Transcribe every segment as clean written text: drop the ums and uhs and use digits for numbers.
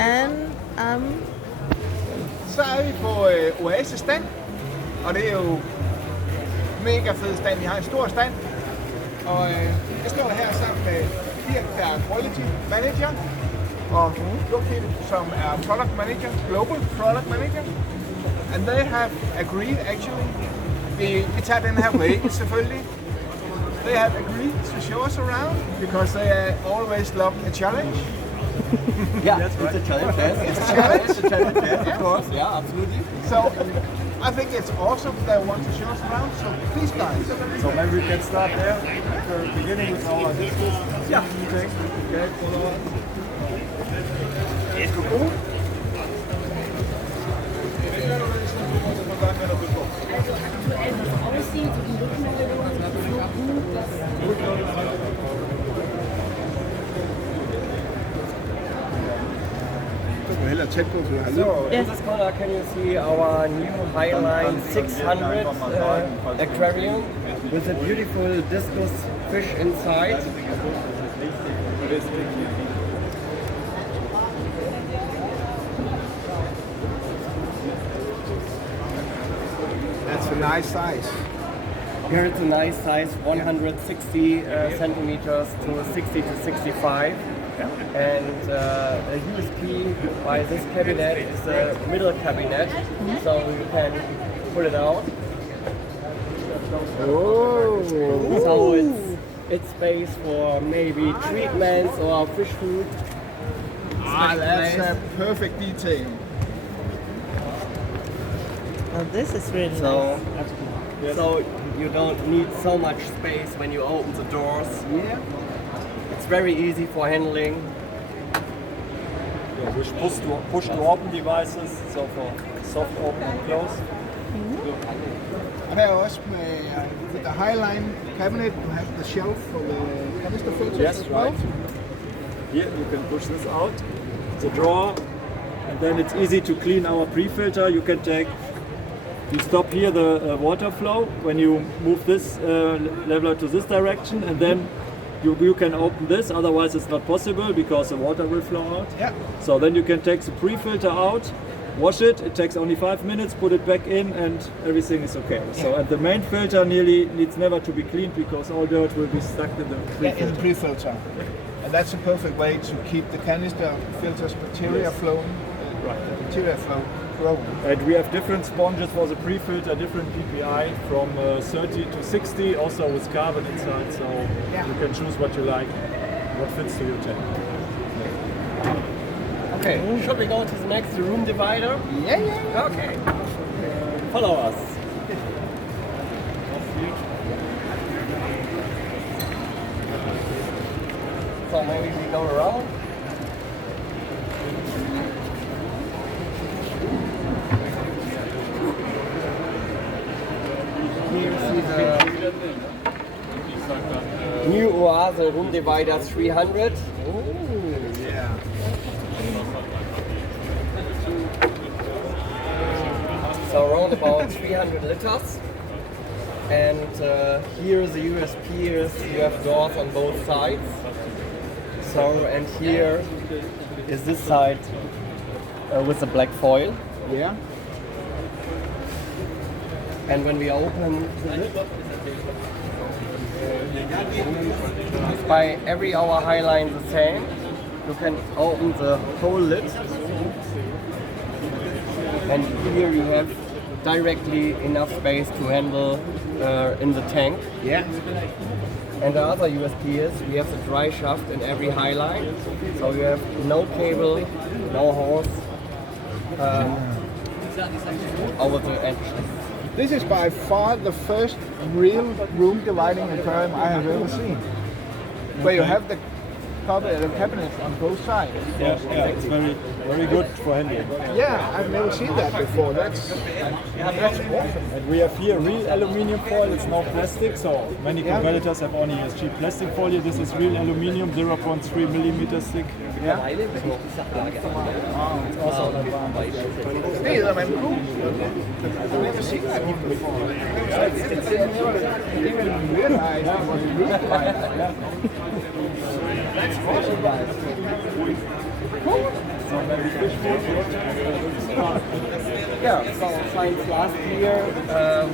And Så er vi på Oase stand, og det er jo mega fed stand. Vi har en stor stand, og jeg står her sammen med Dirk, der er quality manager, og Oachim, som er product manager, global product manager. And they have agreed actually, vi tager den her på engelsk selvfølgelig. They have agreed to show us around because they always love a challenge. Yeah, it's a challenge, yes. It's a challenge? It's a challenge, yes, of course. Yeah, absolutely. So I think it's awesome they want to show us around. So please guys. So maybe we can start there at the beginning with our business. Yeah. Meeting. Okay, follow us. It's cool. Also aktuell, was aussieht, die Rückmeldungen, so gut, dass So, in this corner can you see our new Highline 600 aquarium with a beautiful discus fish inside. That's a nice size. Here it's a nice size, 160 centimeters to 60 to 65. And a USP by this cabinet is the middle cabinet, so you can pull it out. Oh. So it's space for maybe treatments or fish food. That's a perfect detail. oh, this is really So, nice. so you don't need so much space when you open the doors. Yeah. It's very easy for handling. Yeah, which push to open devices, so for soft open and close. Og her er også with the Highline cabinet, you have the shelf for the canister filters Yes, as well. right. Here you can push this out, the drawer, and then it's easy to clean our pre-filter. You can you stop here the water flow when you move this leveler to this direction, and then you can open this, otherwise it's not possible because the water will flow out. Yeah. So then you can take the pre-filter out, wash it takes only 5 minutes, put it back in and everything is okay. So and the main filter needs never to be cleaned because all dirt will be stuck in the pre-filter. In the pre-filter. And that's a perfect way to keep the canister filters bacteria flowing. The bacteria flow growing. And we have different sponges for the pre-filter, different PPI from 30 to 60, also with carbon inside, so you can choose what you like, what fits to your tank. Okay, should we go to the next room divider? Yeah. Okay. Follow us. So maybe we go around. Here you see the new Oase room divider 300. Yeah. So around about 300 liters. And here the USP is you have doors on both sides. So and here is this side with the black foil. Yeah. And when we open the lid, by every hour Highline the same. You can open the whole lid. And here you have directly enough space to handle in the tank. Yeah. And the other USP is we have the dry shaft in every Highline, so you have no cable, no hose over the edge. This is by far the first real room dividing aquarium I have ever seen, where you have the cabinets on both sides. Yeah, it's very, very good for handling. Yeah, I've never seen that before. That's awesome. And we have here real aluminium foil, it's no plastic, so many competitors have only a cheap plastic foil. This is real aluminium, 0.3 millimeters thick. Yeah. It's also an advantage. Hey, man, cool. I've never seen that one before. I didn't even realize it was used by that. That's awesome, guys. Cool. So maybe fish food. Yeah, so since last year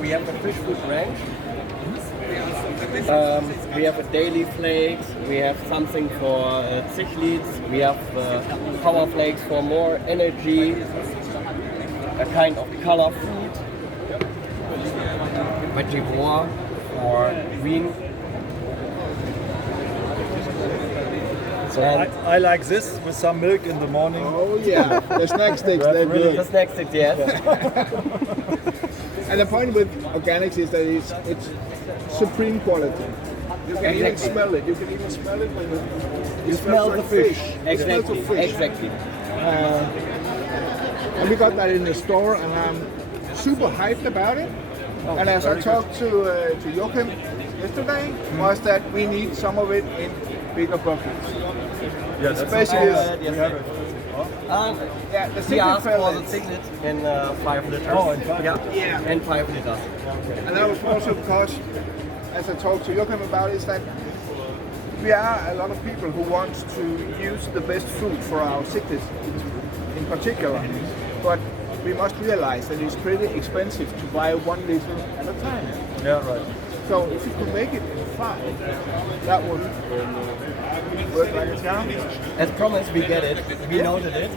we have a fish food range. We have a daily flakes, we have something for zichlids, we have power flakes for more energy, a kind of color food, veggie bruge for green. So I like this with some milk in the morning. Oh yeah, the snack sticks, they're really good. The snack stick, yes. And the point with organics is that it's supreme quality. You can even smell it. You can even smell it when you Smell the like fish. It smells Exactly, of fish. exactly. And we got that in the store, and I'm super hyped about it. And as I talked to Joachim yesterday, was that we need some of it in bigger buckets. Yeah, that's Especially Yes, yeah, the he secret asked for the pellets. signet in 5 liters. Oh, in 5? Yeah, and 5 liters. And that was also because, as I talked to Joachim about, is that we are a lot of people who want to use the best food for our sickness in particular. But we must realize that it's pretty expensive to buy 1 liter at a time. Yeah, right. So if you could make it in 5, that would work like a charm. As promised, we get it. We noted it.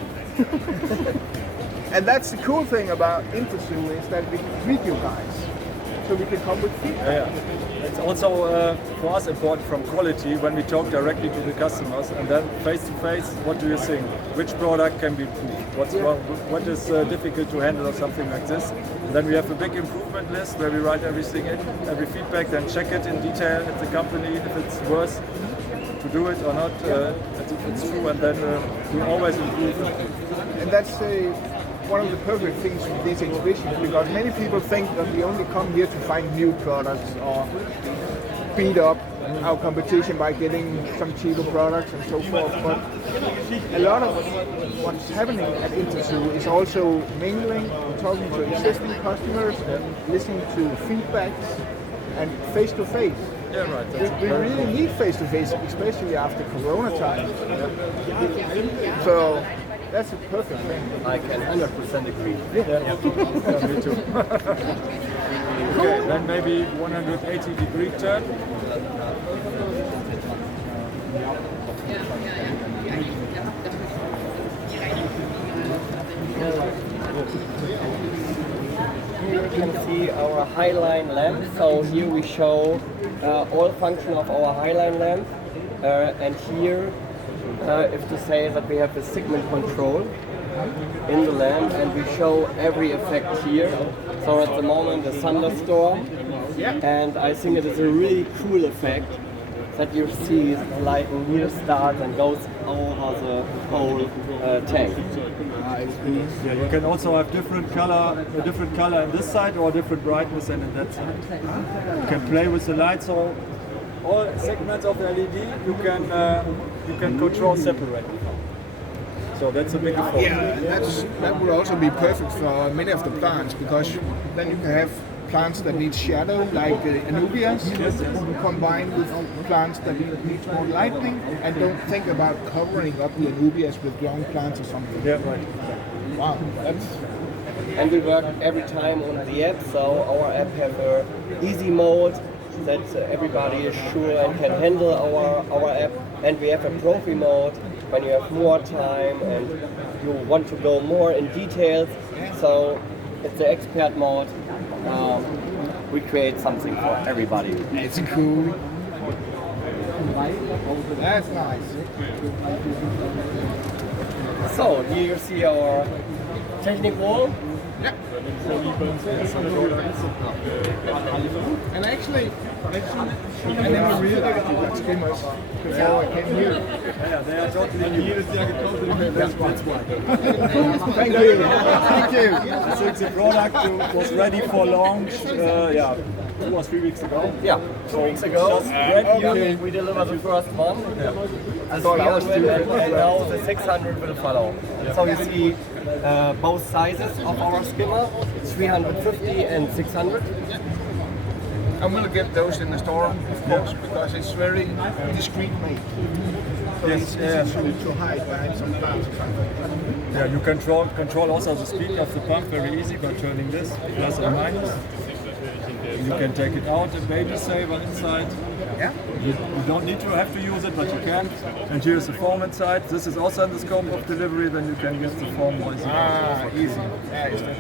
And that's the cool thing about Interzoo is that we can meet you guys. So we can come with feedback. Yeah. It's also for us important from quality when we talk directly to the customers and then face to face, what do you think? Which product can be improved? What is difficult to handle or something like this? And then we have a big improvement list where we write everything in, every feedback, then check it in detail at the company if it's worth to do it or not, if it's true, and then we always improve. And that's one of the perfect things with these exhibitions, because many people think that we only come here to find new products or beat up our competition by getting some cheaper products and so forth. But a lot of what's happening at Interzoo is also mingling, talking to existing customers and listening to feedbacks and face to face. Yeah, right. We really need face to face, especially after Corona time. So that's a perfect thing. I can 100% agree. Yeah, me too. Okay, then maybe 180-degree turn. Here you can see our highline lamp. So here we show all function of our highline lamp. And here, if to say that we have a segment control in the lamp, and we show every effect here. So at the moment a thunderstorm, and I think it is a really cool effect that you see the lighting here starts and goes over the whole tank. Yeah, you can also have a different color in this side or different brightness than in that side. You can play with the light, so all segments of the LED you can control separately. So that's a big effort. Yeah, that would also be perfect for many of the plants, because then you can have plants that need shadow, like anubias, combined with plants that need more lighting, and don't think about covering up the anubias with young plants or something. Yeah, right. Wow, that's And we work every time on the app, so our app have a easy mode that everybody is sure and can handle our app, and we have a profi mode when you have more time and you want to go more in details. So it's the expert mode. We create something for everybody. it's cool. That's nice. So here you see our technique wall. Yeah. And actually, I never realized you got skimmers before I came here. Yeah, they are totally new. That's why. Thank you. Thank you. I think the product was ready for launch, 2 or 3 weeks ago. Yeah, 2 weeks ago. Just brand new. Okay. We delivered the first one. I thought I was 300, doing and now the 600 will follow. So you see both sizes of our skimmer, 350 and 600. I'm gonna get those in the store, of course, because it's very discreet made. So Yes, it's easy to hide behind some plants or something. Yeah, you control also the speed of the pump very easy by turning this plus or minus. You can take it out, a baby saver inside. Yeah. You don't need to have to use it, but you can. And here's the foam inside. This is also in the scope of delivery, then you can get the foam more easy. Ah, easy. Yeah, it's that.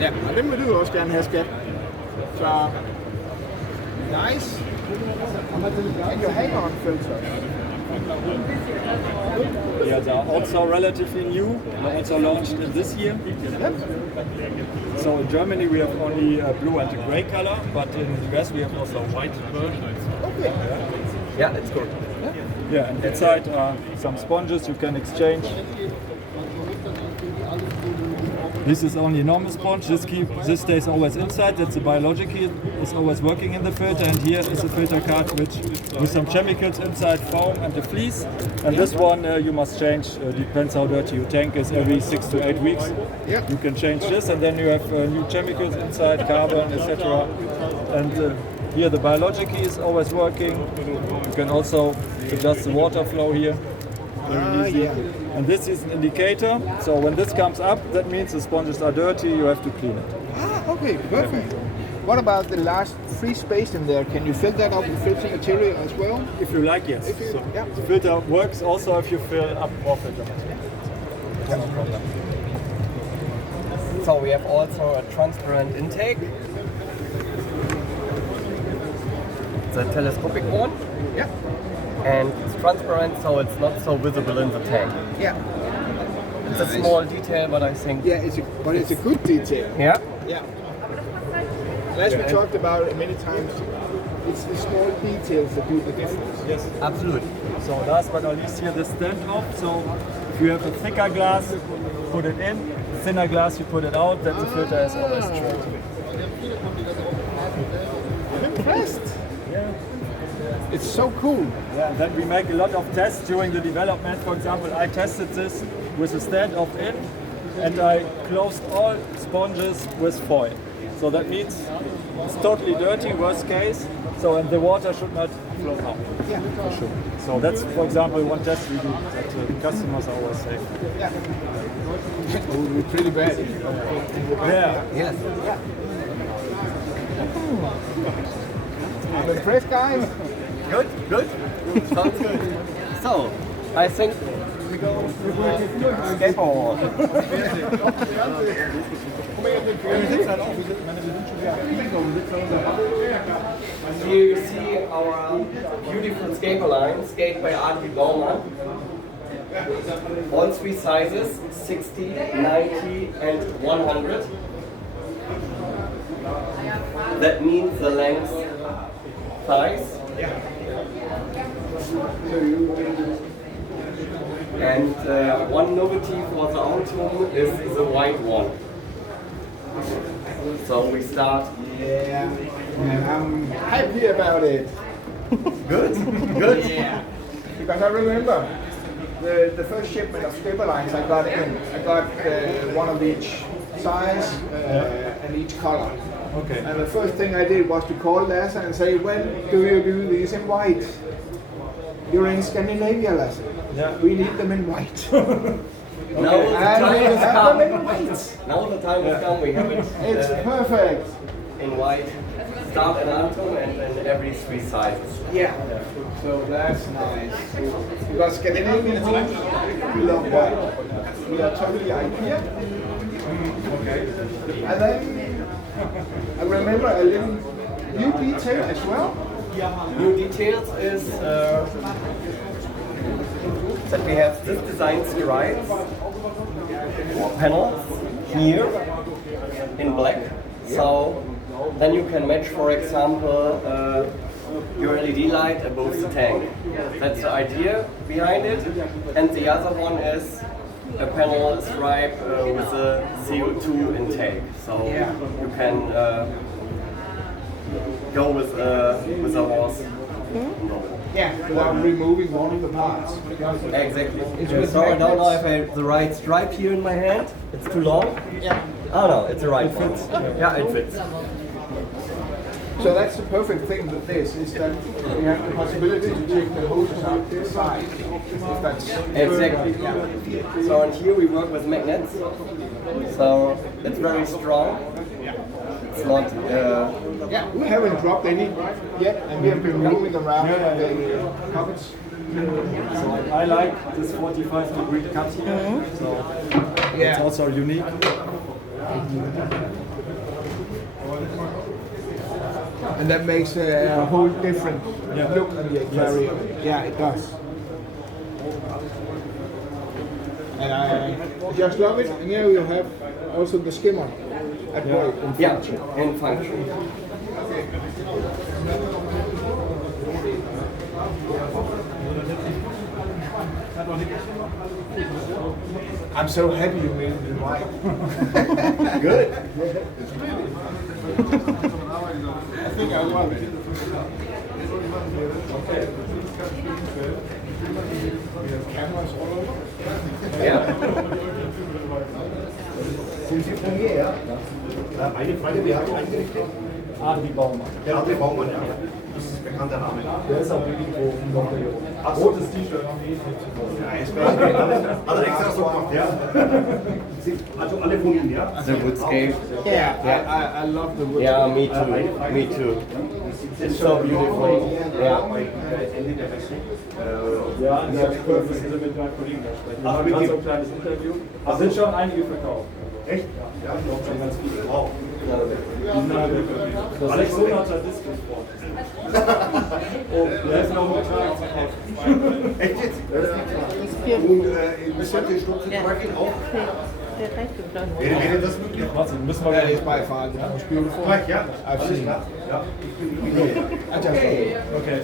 Ja, og den vil du også gerne have, skat. Så, nice. And your hang-on filter. Yeah, they are also relatively new, also launched in this year. So in Germany we have only blue and a grey color, but in the US we have also white versions. Okay. Yeah, it's good. Yeah, and inside are some sponges you can exchange. This is only a normal sponge. This stays always inside. That's the biological. It's always working in the filter. And here is a filter cartridge with some chemicals inside, foam and the fleece. And this one you must change. Depends how dirty your tank is. Every 6 to 8 weeks, Yeah. you can change this, and then you have new chemicals inside, carbon, etc. And here the biological is always working. You can also adjust the water flow here. Very easy. Yeah. And this is an indicator, so when this comes up, that means the sponges are dirty, you have to clean it. Ah, okay, perfect. What about the last free space in there? Can you fill that up with filter material as well? If you like, yes. If you- So yeah. the filter works also if you fill up more filter material. No problem. So we have also a transparent intake. The telescopic one, Yeah. and it's transparent, so it's not so visible in the tank. Yeah. It's a small detail, but I think Yeah, but it's a good detail. yeah. Yeah. And as we talked about it many times, it's the small details that do the difference. Yes. Absolutely. So last but not least here the stand-off. So if you have a thicker glass, put it in. Thinner glass, you put it out. Then the filter is always straight. I'm impressed. Yeah. It's so cool. Yeah, and then we make a lot of tests during the development. For example, I tested this with a stand-off in, and I closed all sponges with foil. So that means it's totally dirty, worst case. So and the water should not flow out. Yeah. For sure. So that's, for example, one test we do that the customers are always safe. Yeah. It would be pretty bad. Yeah. Yes. I'm impressed, guys. Good. Good. Sounds good. So I think we go skateboard. Here you see our beautiful skateboard line, skate by Baumann. All three sizes, 60, 90 and 100. That means the length thighs. And one novelty for the oachim is the white one. So we start. Yeah. And I'm happy about it. Good, good. Yeah. Because I remember the first shipment of skipper lines I got in. I got one of each size and each color. Okay. And the first thing I did was to call Lasse and say, when do you do these in white? You're in Scandinavia, Lasse. Yeah. We need them in white. Now the And we time is have them in come. white. Now the time is come. We have it It's perfect. in white. Start an atom and then every three sizes. Yeah. So that's nice. Because Scandinavian teams, we love white. We are totally IKEA. Okay. And then I remember a little new detail as well. New details is that we have this design stripes panels here in black. So then you can match, for example, your LED light above the tank. That's the idea behind it. And the other one is a panel stripe with a CO2 intake. So you can go with a horse Yeah, without removing one of the parts. Exactly. with So I don't know magnets. if I have the right stripe here in my hand. It's too long. Yeah. Oh no, it's the right one. Yeah, it fits. So that's the perfect thing with this, is that you have the possibility to take the hoses out this side. If that's Exactly. Yeah. So and here we work with magnets. So it's very strong. It's not. Yeah, we haven't dropped any yet, and we have been moving around the pockets. So I like this 45-degree cut here. So it's also unique. And that makes a whole different Yeah. look on the aquarium. Yeah, it does. And I just love it. And here you have also the skimmer at work. Yeah, in function. I'm so happy you made it in white. Good. I think I love it. We have cameras all over. Yeah. Sind Sie von mir, ja? Eine Frage, wer hat eingerichtet? Adri Baumann. Der André Baumann, ja. Das ist ein bekannter Name. Der ist auch irgendwo noch Ach so. rotes T-Shirt. Ja, ist besser. Hat er extra so gemacht, ja. Also alle von Ihnen, ja? The woodscape. Yeah, I love the wood. Yeah, me too. Me too. It's so beautiful. Yeah. Ende der Messe. Ja, ich müssen mit meinen Kollegen da sprechen. Ach, Wir mit machen ihm? so ein kleines Interview. Es sind schon einige verkauft. Echt? Ja, ich glaube schon ganz viele. Wow. Alex Sohn hat sein Diskus vor. Oh, der ist noch ein Betrag zu kaufen. Echt jetzt? It's beautiful. Und in bestimmte Stunden Yeah. Tracking auch? Direct gebrannt. Wäre das möglich? Warte, müssen wir That is by far the most beautiful Gleich, ja? I've Alles seen. klar. Ja. I just love it. Okay.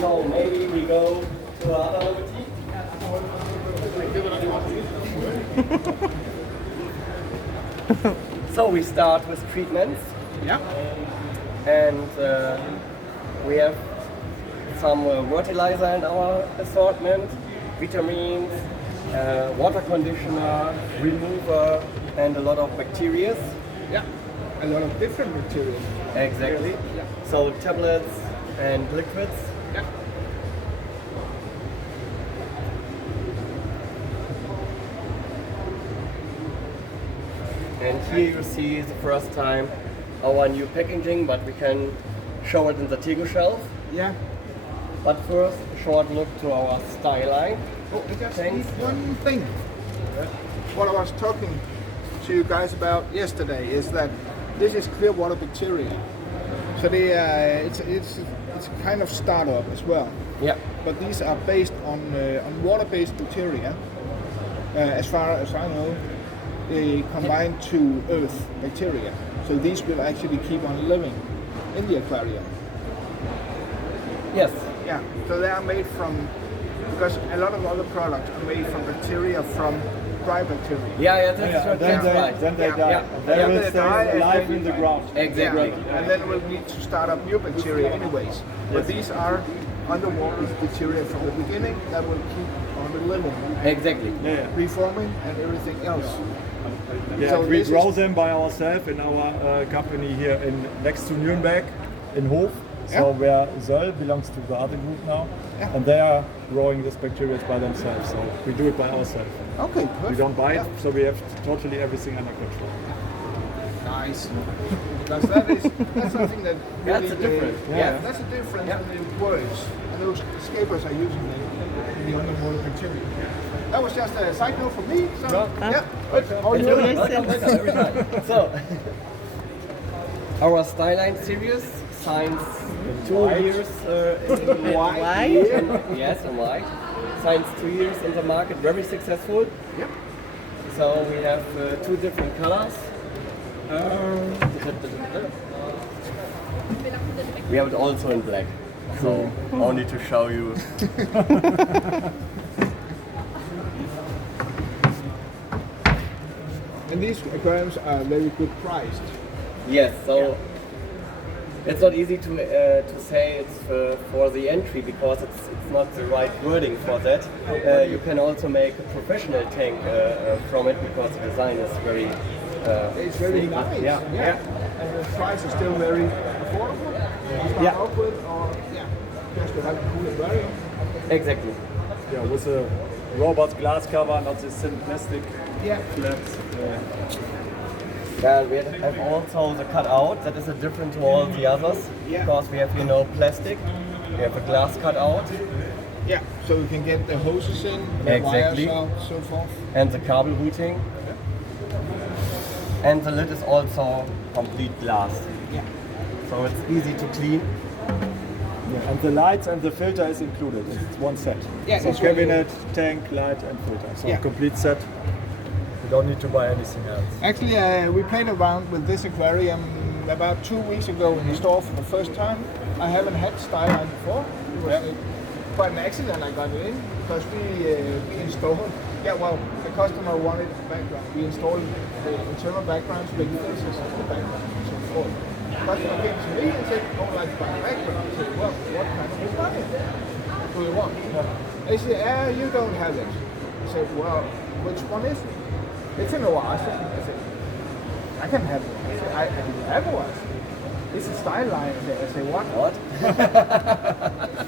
So maybe we go to another novelty. So we start with treatments, Yeah. and we have some fertilizer in our assortment, vitamins, water conditioner, remover, and a lot of bacteria. Yeah. A lot of different materials. Exactly. So tablets and liquids. Yeah. And here you see the first time our new packaging, but we can show it in the Tego shelf. Yeah. But first, a short look to our style line. Oh, I just Thanks. need one thing. What I was talking to you guys about yesterday is that this is clear water bacteria. So it's a kind of startup as well. Yeah. But these are based on water-based bacteria. As far as I know, they combine to earth bacteria. So these will actually keep on living in the aquarium. Yes. Yeah, so they are made from, because a lot of other products are made from bacteria from dry bacteria. Yeah, that's right. Then they Yeah. die. Yeah. They Yeah. will They stay die and alive they in the die. ground. Exactly. Yeah, and then we'll need to start up new bacteria anyways. But these are underwater bacteria from the beginning that will keep on living, Exactly. Yeah. reforming and everything else. Yeah, So we this grow is- them by ourselves in our company here in next to Nuremberg in Hof. So Yeah. where Söll belongs to the other group now, Yeah. and they are growing this bacteria by themselves. So we do it by ourselves. Okay, perfect. We don't buy it, Yeah. so we have totally everything under control. Nice. Because that's something that That's really, a difference. Yeah, that's a difference and it works. And those escapers are using the underwater bacteria. That was just a side note for me. So, yeah. All It's you. every time. So, our Styline series signs 2 years in White? yes, and white. Signs 2 years in the market, very successful. Yep. So we have 2 different colors. We have it also in black. So only to show you. And these aquariums are very good priced. Yes, so It's not easy to say it's for the entry because it's not the right wording for that. You can also make a professional tank from it because the design is very. It's very sleek. nice. Yeah. And the price is still very affordable. It's not awkward or just to have a cool aquarium. Exactly. Yeah, with a robot glass cover, not this thin plastic flaps. Yeah, we have also the cutout that is different to all the others because we have here no plastic. We have a glass cutout. Yeah, so we can get the hoses in, the Exactly. wires out, so forth. And the cable routing. And the lid is also complete glass. Yeah. So it's easy to clean. Yeah, and the lights and the filter is included. It's one set. Yeah, so it's cabinet, tank, light, and filter. So a complete set. You don't need to buy anything else. Actually, we played around with this aquarium about 2 weeks ago in the store for the first time. I haven't had Styline before. It was quite an accident I got it in because we installed. Yeah, well, the customer wanted background. We installed the internal backgrounds, big filters, and the background, and so forth. The customer came to me and said, "I don't like my background." I said, "Well, what kind of design do you want?" They said, "You don't have it." I said, "Well, which one is it?" It's an Oase. I said, "I can have one." I said, "I have Oase. It's a Styline." I said, "What?" What?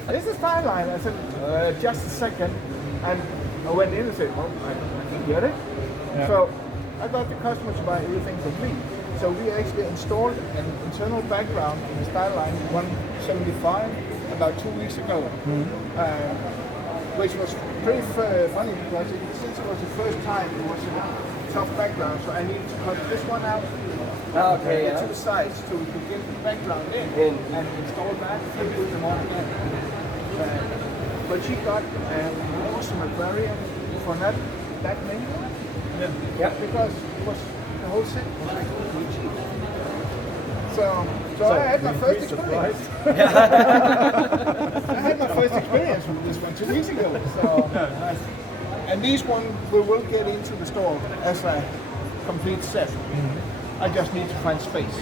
This is Styline. I said, "Just a second." And I went in and said, "Well, I can get it." So I got the customer to buy everything from me. So we actually installed an internal background in the Styline 175 about 2 weeks ago, which was pretty funny because since it was the first time, it was a tough background, so I needed to cut this one out. Okay, To the sides so we could get the background in. And install that and put them on again. But she got an awesome aquarium for not that many. Yeah, because it was the whole set was like really cheap. So I had my first experience. I had my first experience with this one 2 weeks ago. So and these one we will get into the store as a complete set. I just need to find space.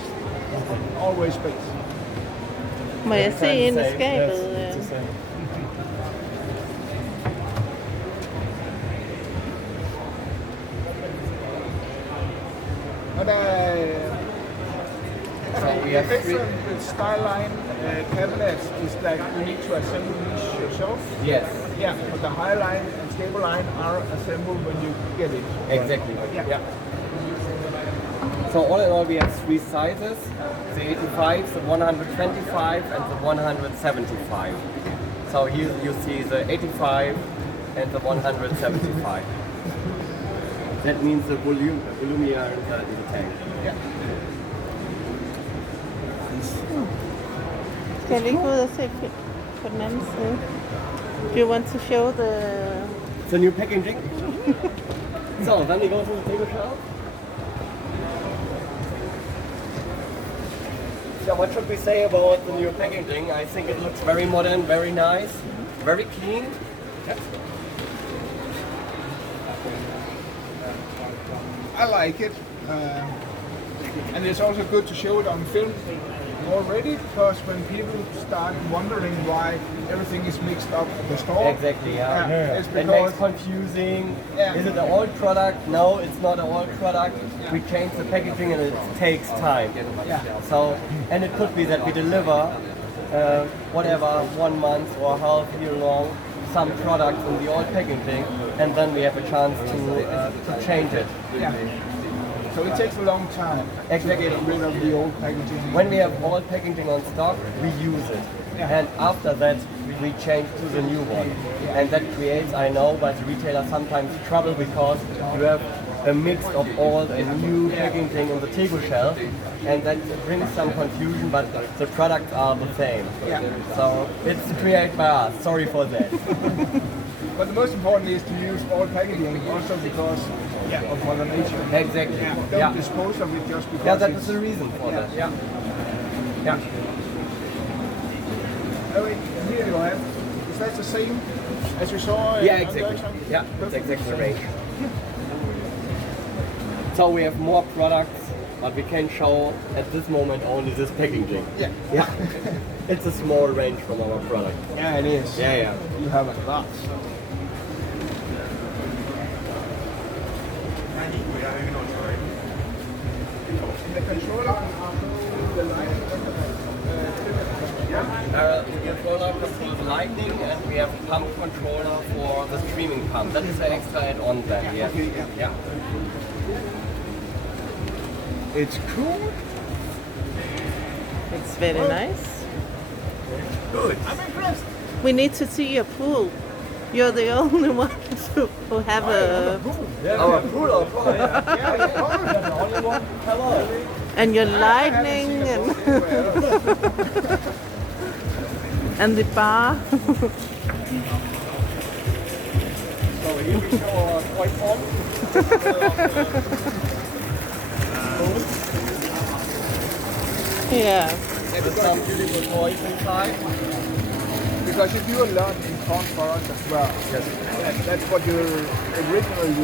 Always space. Må jeg se ind i skabet? But we the have three. difference with Styline cabinets is that you need to assemble these yourself. Yes. Yeah, but the high line and stable line are assembled when you get it. Exactly. Yeah. So all in all, we have three sizes: the 85, the 125, and the 175. So here you see the 85 and the 175. That means the volumia in the tank. Yeah. Skal vi ikke gå ud og se på den anden side? Do you want to show The new packaging. So then we go to the table shelf. So what should we say about the new packaging? I think it looks very modern, very nice, very clean. I like it. And it's also good to show it on film already because when people start wondering why everything is mixed up in the store. Exactly, yeah. It's It because makes confusing. Yeah. Is it an old product? No, it's not an old product. We change the packaging and it takes time. Yeah. So, and it could be that we deliver whatever 1 month or half year long some products in the old packaging, and then we have a chance to change it. Yeah. So it takes a long time Exactly. to get rid of the old packaging. When we have old packaging on stock, we use it. Yeah. And after that, we change to the new one. And that creates, I know, by the retailer sometimes trouble because you have a mix of old and new packaging on the table shelf, and that brings some confusion, but the products are the same. Yeah. So it's created by us. Sorry for that. But the most important is to use old packaging also because of Mother Nature. Exactly. Don't Yeah. dispose of it just because Yeah, that it's... is the reason for that. Yeah. Yeah. Oh, wait, and here you have. Is that the same as you saw? Yeah, exactly. Yeah, it's exactly the range. So we have more products but we can show at this moment only this packaging. Yeah. Yeah. It's a small range from our product. Yeah, it is. Yeah. You have a lot. The controller, the lighting, The controller controls lighting, and we have pump controller for the streaming pump. That is an extra add-on then. Yeah. Yeah. it's cool. It's very nice. Good. I'm impressed. We need to see your pool. You're the only one who have a... Our pool of Yeah, Only one. Hello. And your lighting and the bar. So here we show our koi pond. Yeah. With some beautiful toys inside. because you do a lot in pond for us as well. Yes. That's what you're originally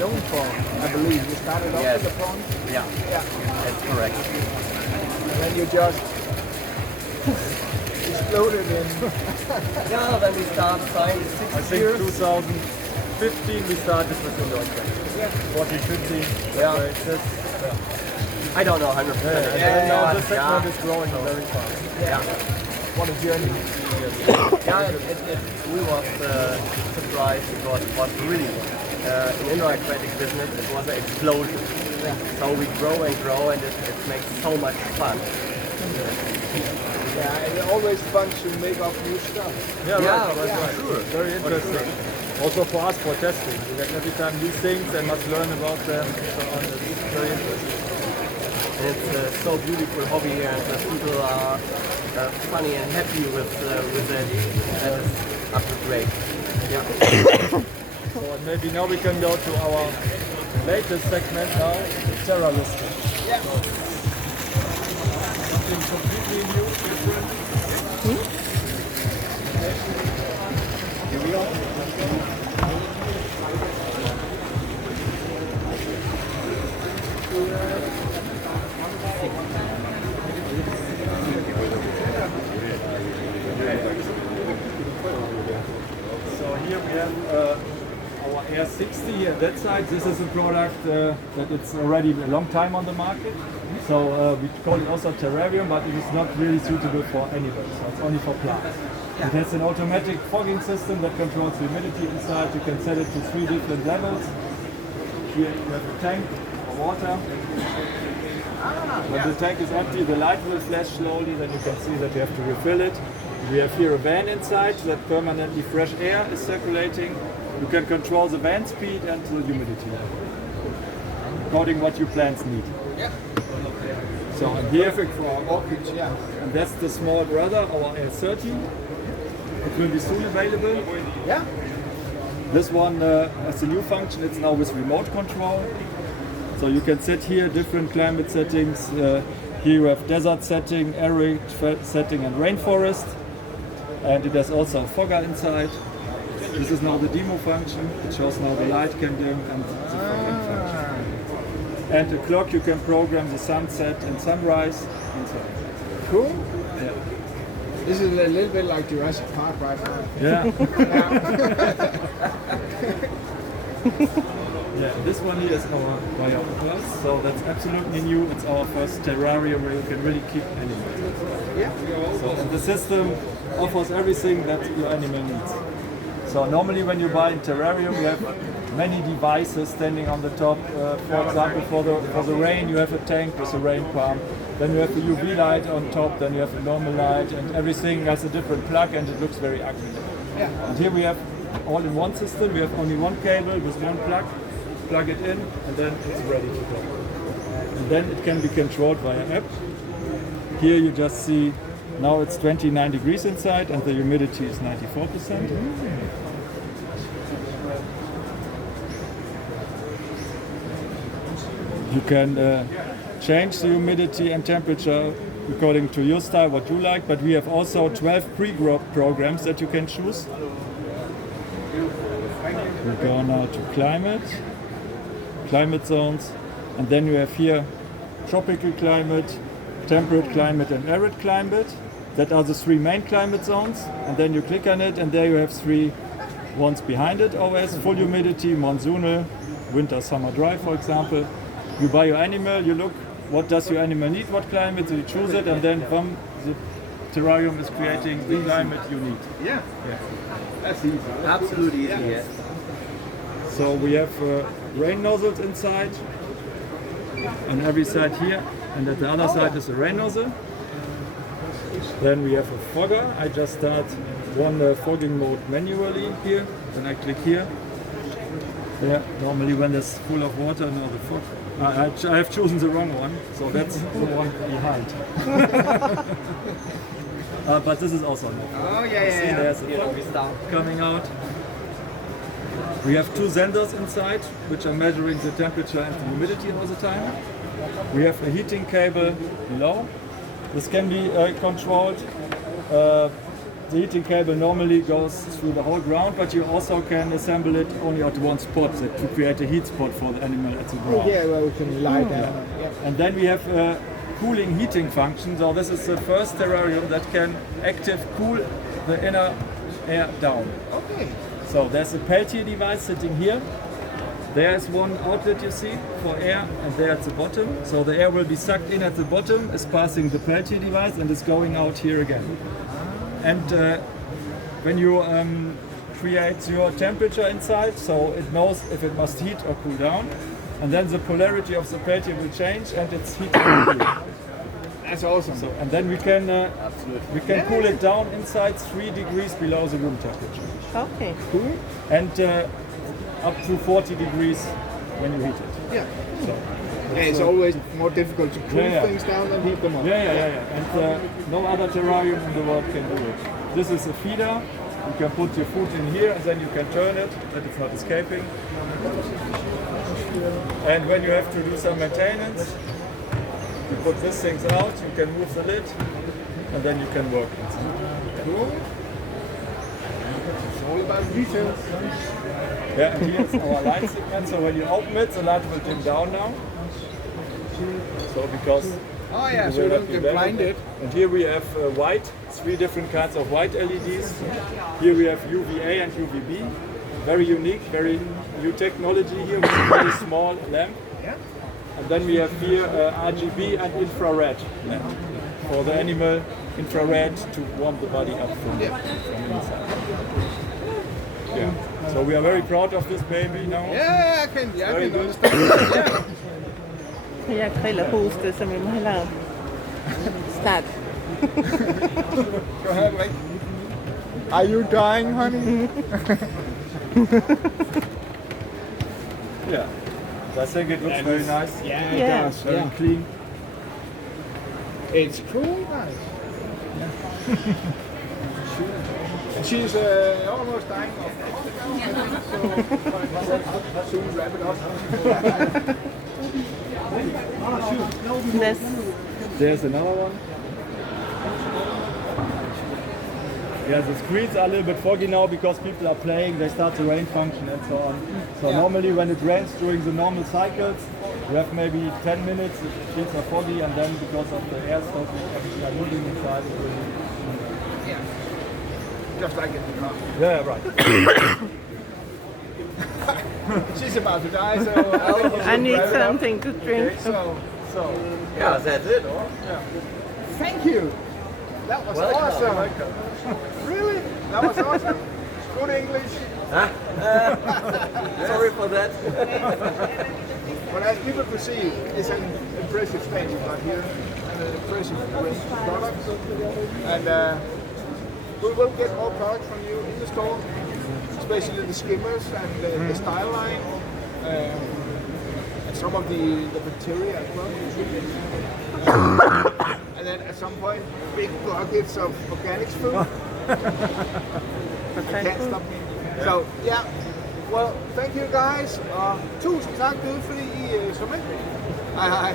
known for, I believe. You started off Yes. with the pond. Yeah, Yeah. that's correct. And then you just exploded in. Yeah, then we started science 6 I think years. 2015 we started with the Deutschland. Yeah. 14, 15. Yeah. Where it says, I don't know 100%. and then now the segment is growing very fast. Yeah. What a journey. Yeah, we was surprised because it was really in interactive business. It was an explosion. So we grow and it makes so much fun. Yeah, and it's always fun to make up new stuff. Yeah, Yeah, right, right. sure. Very interesting. Also for us for testing. We get every time new things and must learn about them and so on. It's very interesting. And it's so beautiful hobby, and the people are funny and happy with it. That is up to great. Yeah. So and maybe now we can go to our latest segment now, terroristic. Yeah. Something completely new, different. Here we are. So here we have our Air 60 here at that side. This is a product that it's already a long time on the market. So we call it also terrarium, but it is not really suitable for anybody. So it's only for plants. It has an automatic fogging system that controls the humidity inside. You can set it to 3 different levels. Here you have a tank for water. When the tank is empty, the light will flash slowly, then you can see that you have to refill it. We have here a van inside that permanently fresh air is circulating. You can control the van speed and the humidity level, according what your plants need. Yeah. So and here, Perfect for orchids, yeah. and that's the small brother, our L30. It will be soon available. Yeah. This one has a new function, it's now with remote control. So you can set here different climate settings. Here you have desert setting, arid setting and rainforest. And it has also a fogger inside. This is now the demo function. It shows now the light can dim and the fogging function. And the clock you can program the sunset and sunrise inside. Cool. Yeah. This is a little bit like Jurassic Park right now. Yeah. Yeah, this one here is our Bio+, so that's absolutely new. It's our first terrarium where you can really keep animals. Yeah. So and the system offers everything that your animal needs. So normally when you buy a terrarium, you have many devices standing on the top. For example, for the rain, you have a tank with a rain pump. Then you have a UV light on top. Then you have a normal light, and everything has a different plug, and it looks very ugly. Yeah. And here we have all-in-one system. We have only one cable with one plug. Plug it in, and then it's ready to go. And then it can be controlled via app. Here you just see now it's 29 degrees inside, and the humidity is 94%. You can change the humidity and temperature according to your style, what you like, but we have also 12 programs that you can choose. We go now to climate zones, and then you have here tropical climate, temperate climate and arid climate. That are the three main climate zones. And then you click on it and there you have three ones behind it always. Full humidity, monsoonal, winter, summer dry, for example. You buy your animal, you look what does your animal need, what climate, so you choose it, and then from the terrarium is creating the climate you need. Yeah. That's easy. Absolutely easy, yes. So we have rain nozzles inside on every side here, and at the other side is a rain nozzle. Then we have a fogger. I just start one fogging mode manually here. Then I click here. Yeah, normally when there's full of water, now the fog. I have chosen the wrong one, so that's the one behind. But this is also new. Oh, See, there's a fog We start. coming out. We have two sensors inside, which are measuring the temperature and the humidity all the time. We have a heating cable below. This can be controlled. The heating cable normally goes through the whole ground, but you also can assemble it only at one spot to create a heat spot for the animal at the ground. Yeah, well, we can lie down. Yeah. And then we have a cooling heating function. So this is the first terrarium that can active cool the inner air down. Okay. So there's a Peltier device sitting here. There's one outlet you see for air, and there at the bottom. So the air will be sucked in at the bottom, is passing the Peltier device, and is going out here again. And when you create your temperature inside, so it knows if it must heat or cool down, and then the polarity of the Peltier will change, and it's heat or cool. That's awesome. So, and then we can cool it down inside 3 degrees below the room temperature. Okay. Cool. And up to 40 degrees when you heat it. Yeah. So, Yeah, it's always more difficult to cool Yeah. things down than heat them up. yeah. And no other terrarium in the world can do it. This is a feeder. You can put your food in here and then you can turn it, that it's not escaping. And when you have to do some maintenance, you put these things out, you can move the lid, and then you can work inside. Cool. It's all about details. Yeah, and here's our light segment. So when you open it, the light will dim down now. So because Oh yeah, you so you will don't not be get blinded. blinded. And here we have white, 3 different kinds of white LEDs. Here we have UVA and UVB. Very unique, very new technology here with a very small lamp. Yeah. And then we have here RGB and infrared lamp for the animal, infrared to warm the body up from inside. Yeah. So we are very proud of this baby now. Yeah, I can Very good. understand. Yeah. Jeg griller hostet, så vi må hellere starte. Go ahead, like. Are you dying, honey? Yeah. I think it looks very nice. Yeah, it Yeah. does. Very Yeah. clean. It's cool, guys. And she's almost dying of so soon wrap it up. This, There's another one. Yeah, the screens are a little bit foggy now because people are playing, they start the rain function and so on. So normally when it rains during the normal cycles, you have maybe 10 minutes, the fields are foggy, and then because of the air stock, they are moving inside. Just like in the car. Yeah, right. She's about to die, so I need something to drink. So Yeah, that's it. Or? thank you. That was awesome. Really? That was awesome. Good English. Sorry for that. But as people could see, it's an impressive stand you've got here, and an impressive range of products. And we will get more products from you in the store, especially the skimmers and the style line, and some of the bacteria as well. And then at some point, big buckets of organics food. I can't stop. So yeah, well, thank you guys. Tusind tak, fordi I så med. Hej hej.